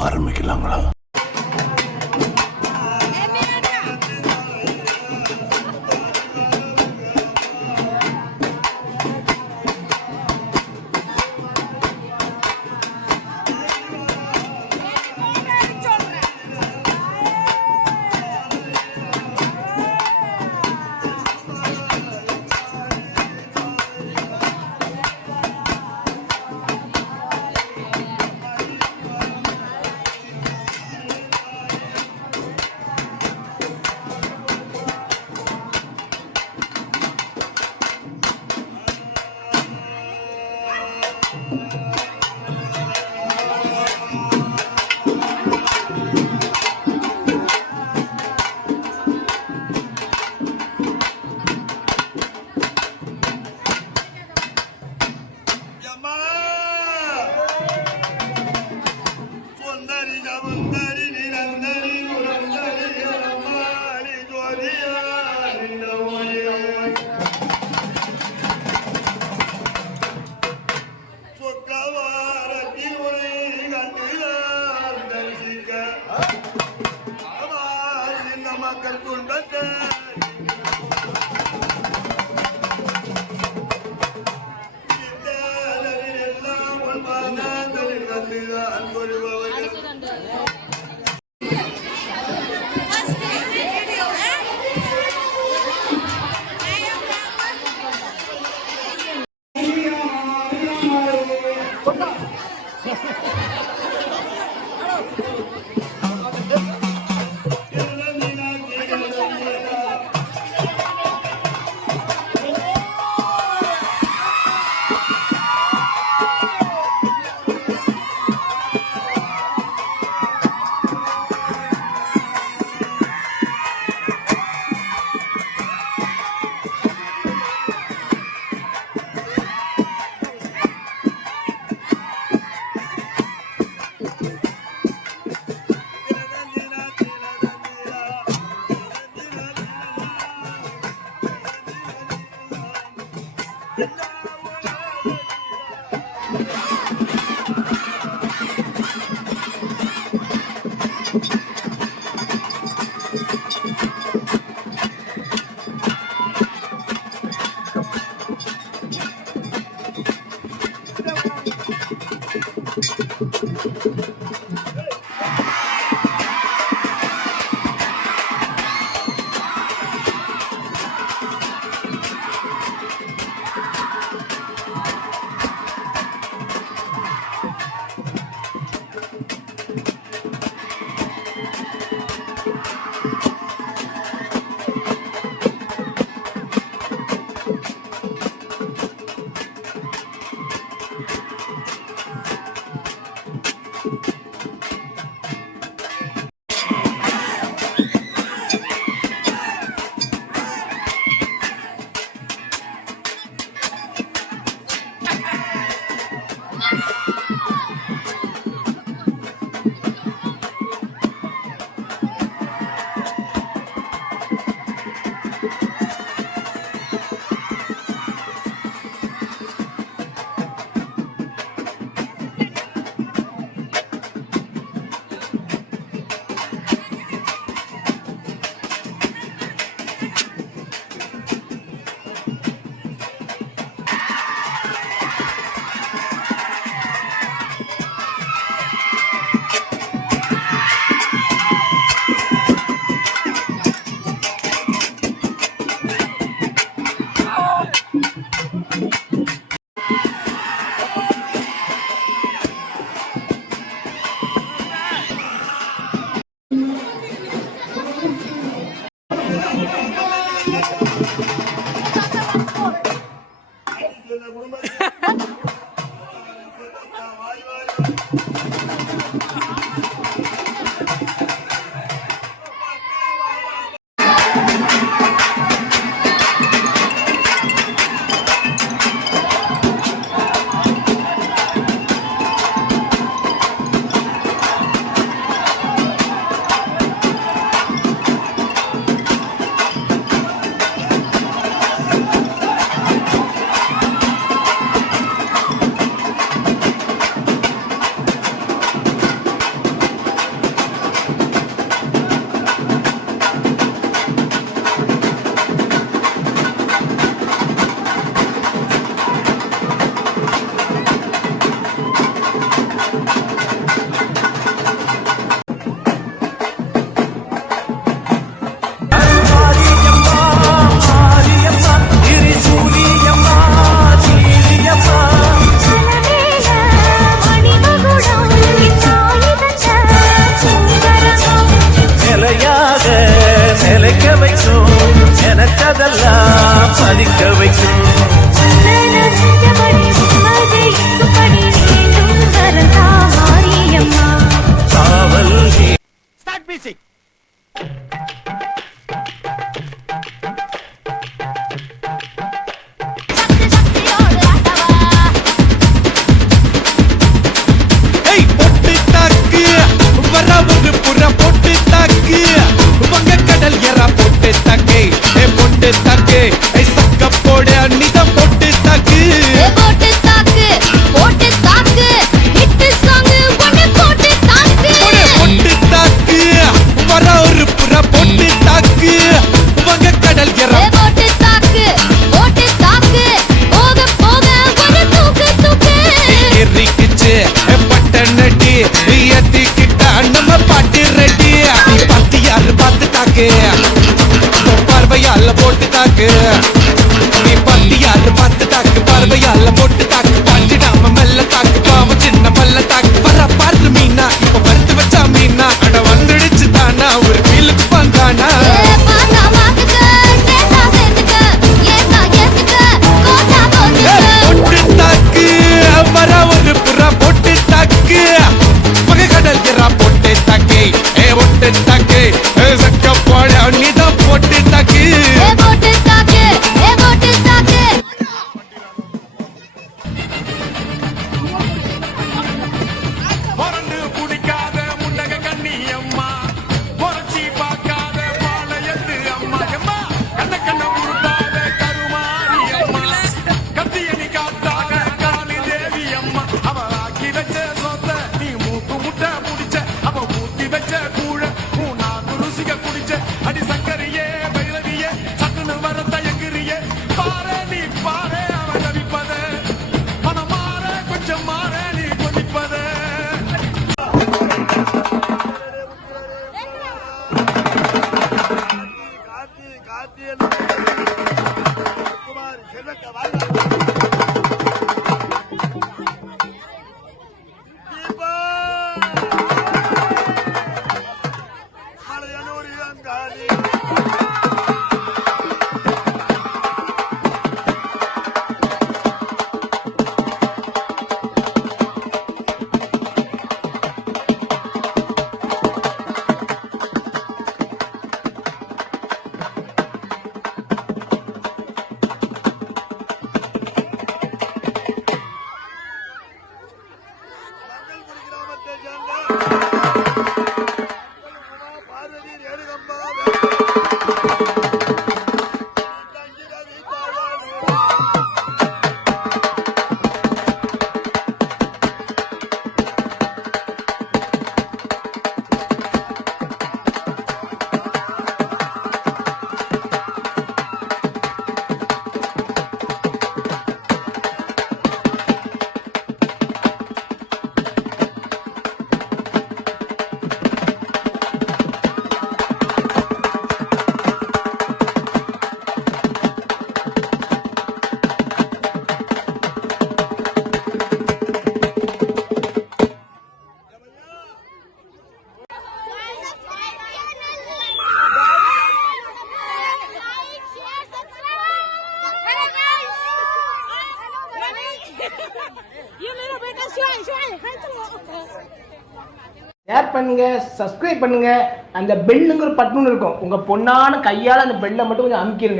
ஆரம்பிக்கலாங்களா? நினைச்சதெல்லாம் பலிக்க வைக்கும் காவல் பொட்டு தாக்கு வரவுரு புற பொட்டு தாக்கு உங்க கடல் எறா பொட்டு தாக்கு பொட்டு தாக்கு சக்க போட நிதம் பொட்டு தாக்கு போட்டு தாக்கு போட்டு தாக்கு ஹிட் சாங் ஒன்னு போட்டு தாக்கு பொட்டு தாக்கு வரவுரு புற பொட்டு தாக்கு உங்க கடல் எறா போட்டு தாக்கு போக போக ஒன்னு தூக்கு தூக்கு எரிக்கிச்சு பட்டனடி ஏத்திக்கிட்ட நம்ம பாட்டு ரெடி பார்த்து யாரு பார்த்து தாக்கு பார்வையால போட்டு தாக்கு நீ பார்த்து யாரு பார்த்து தாக்கு பார்வையால போட்டு தாக்கு பாஞ்சிடாம மெல்ல தாக்கு பாவம் சின்ன பல்ல தாக்கு வர பாரு மீனா இப்ப வறுத்து வச்சா மீனா அட வந்துடுச்சு தானா ஒரு வீலுக்கு பந்தானா பாத்தா பாத்துக்க சேத்தா சேத்துக்க ஏத்தா ஏத்துக்க கோட்டா கோட்டுக்க பொட்டு தாக்கு வர ஒரு புறா பொட்டு தாக்கு மக கடல் எறா பொட்டு தாக்கு பொட்டு தாக்கு சக்க போட நீதான் பொட்டு தாக்கு போட்டு தாக்கு போட்டு தாக்கு பொறண்டு குடிக்காத முண்டக கண்ணி அம்மா பொறச்சி பார்க்காத பாளையத்து அம்மா அம்மா கண்ண கண்ண உருட்டாத கருமாரி அம்மா கத்தியணி காத்தாத காளி தேவி அம்மா அவ ஆக்கி வச்ச சொத்த நீ மூக்கு முட்டை முடிச்ச அவ ஊத்தி வச்ச கூழ மூணாவது ருசிக குடிச்ச அடி சங்கரியே பைரவியே சட்டுன்னு வர தயங்குறியே பாரு நீ பாரு அவ கவிப்பத மனம் மாற கொஞ்சம் மாற நீ கொதிப்பத ஷேர் பண்ணுங்க, சப்ஸ்கிரைப் பண்ணுங்க. அந்த பெல்லுங்கிற பட்டன் இருக்கும், உங்க பொண்ணான கையால அந்த பெல்லை மட்டும் கொஞ்சம் அமுக்கிருங்க.